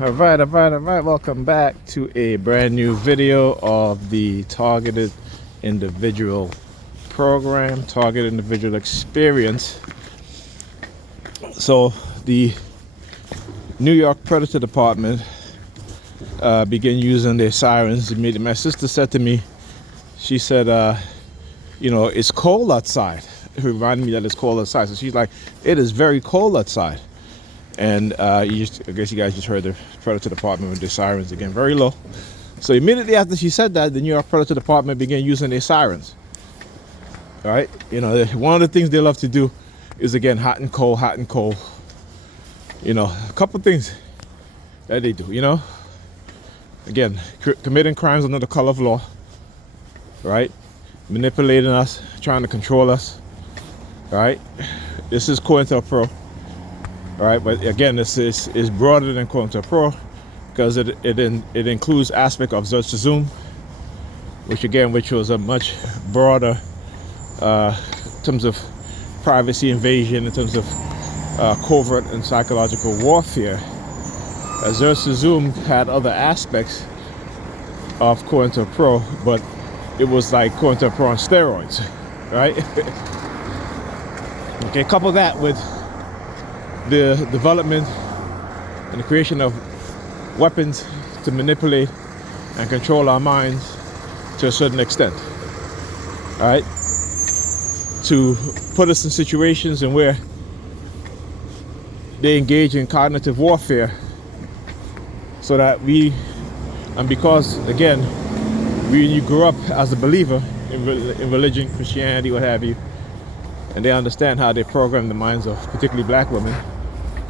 All right. Welcome back to a brand new video of the Targeted Individual Program, Targeted Individual Experience. So the New York Predator Department began using their sirens immediately. My sister said to me, she said, it's cold outside. It reminded me that it's cold outside. So she's like, it is very cold outside. And I guess you guys just heard the Predator Department with their sirens again, very low. So immediately after she said that, the New York Predator Department began using their sirens. All right, one of the things they love to do is, again, hot and cold. A couple things that they do. Again, committing crimes under the color of law. Right, manipulating us, trying to control us. All right, this is COINTELPRO. All right, but again, this is broader than COINTELPRO because it includes aspect of search to zoom, which was a much broader in terms of privacy invasion, in terms of covert and psychological warfare. Search to zoom had other aspects of COINTELPRO, but it was like COINTELPRO on steroids, right? Okay, couple that with the development and the creation of weapons to manipulate and control our minds to a certain extent. All right, to put us in situations in where they engage in cognitive warfare, so that because again, when you grew up as a believer in religion, Christianity, what have you, and they understand how they program the minds of particularly black women,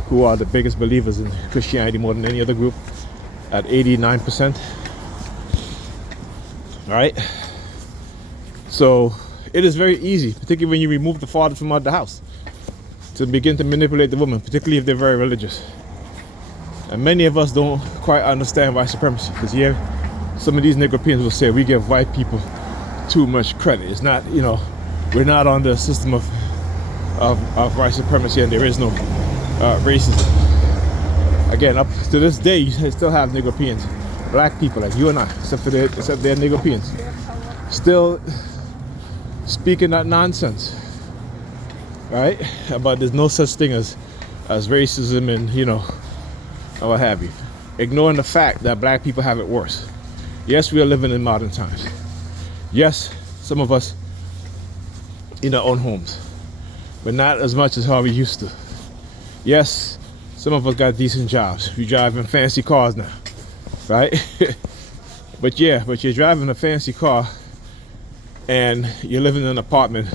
who are the biggest believers in Christianity more than any other group at 89%. All right. So it is very easy, particularly when you remove the father from out of the house, to begin to manipulate the woman, particularly if they're very religious. And many of us don't quite understand white supremacy, because some of these Negropeans will say we give white people too much credit. It's not, we're not on the system of white supremacy, and there is no racism. Again, up to this day, you still have Negropeans, black people like you and I, except they're Negropeans, still speaking that nonsense, right? But there's no such thing as racism and or what have you, ignoring the fact that black people have it worse. Yes, we are living in modern times. Yes, some of us in our own homes, but not as much as how we used to. Yes, some of us got decent jobs. We drive in fancy cars now, right? but you're driving a fancy car and you're living in an apartment,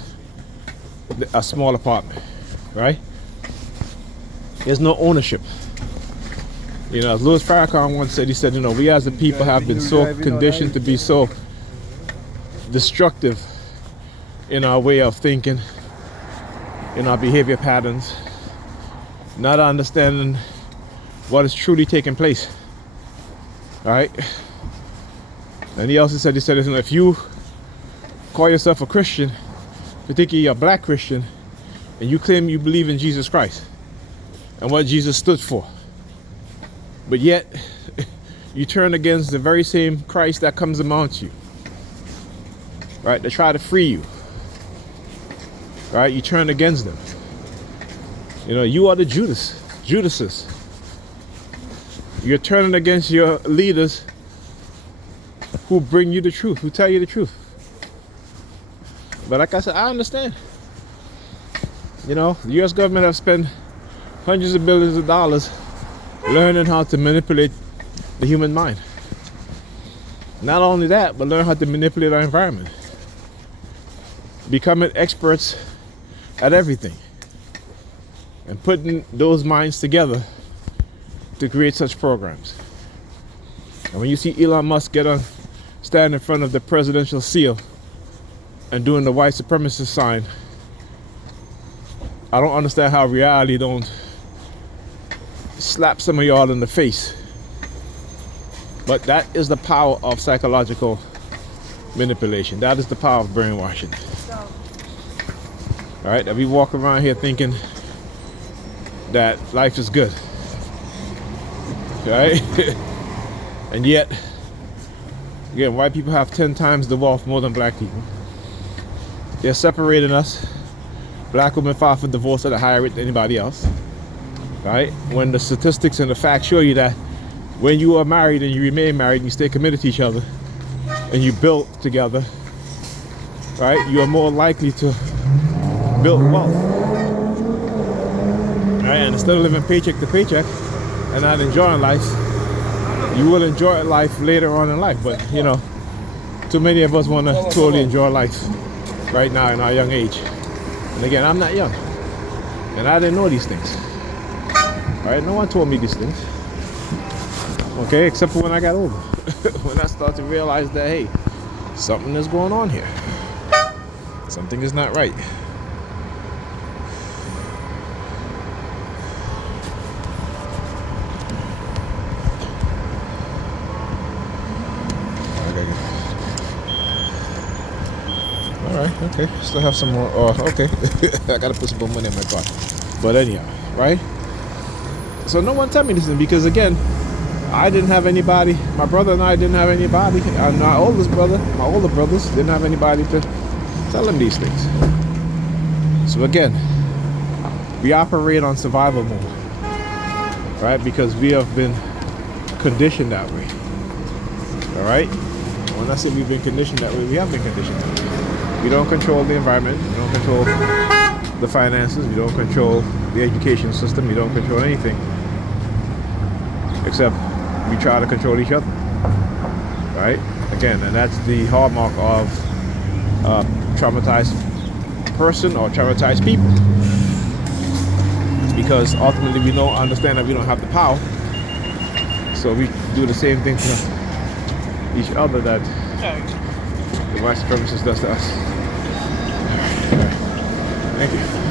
a small apartment, right? There's no ownership. As Louis Farrakhan once said, he said, we as a people have been so conditioned to be so destructive in our way of thinking, in our behavior patterns, not understanding what is truly taking place. All right. And he also said, if you call yourself a Christian, particularly a black Christian, and you claim you believe in Jesus Christ and what Jesus stood for, but yet you turn against the very same Christ that comes amongst you, right, to try to free you, right? You turn against them. You are the Judases. You're turning against your leaders who bring you the truth, who tell you the truth. But like I said, I understand. The U.S. government have spent hundreds of billions of dollars learning how to manipulate the human mind. Not only that, but learn how to manipulate our environment. Becoming experts at everything. And putting those minds together to create such programs. And when you see Elon Musk stand in front of the presidential seal and doing the white supremacist sign, I don't understand how reality don't slap some of y'all in the face. But that is the power of psychological manipulation. That is the power of brainwashing. All right, that we walk around here thinking that life is good. right? And yet, again, white people have 10 times the wealth more than black people. They're separating us. Black women file for divorce at a higher rate than anybody else, right? When the statistics and the facts show you that when you are married and you remain married and you stay committed to each other and you build together, right, you are more likely to build wealth, right? And instead of living paycheck to paycheck and not enjoying life, you will enjoy life later on in life. But you know, too many of us want to totally enjoy life right now in our young age. And again, I'm not young, and I didn't know these things. All right, no one told me these things. Okay, except for when I got older, when I started to realize that hey, something is going on here. Something is not right. Alright, okay. Still have some more. Oh, okay. I gotta put some more money in my car. But anyhow, right? So no one tell me this thing because again, I didn't have anybody. My brother and I didn't have anybody. My oldest brother, my older brothers didn't have anybody to tell them these things. So again, we operate on survival mode, right? Because we have been conditioned that way. All right. When I say we've been conditioned that way, we have been conditioned that way. We don't control the environment. We don't control the finances. We don't control the education system. We don't control anything except we try to control each other, right? Again, and that's the hallmark of traumatized person or traumatized people, because ultimately we don't understand that we don't have the power, so we do the same thing to each other that the white supremacist does to us. All right. Thank you.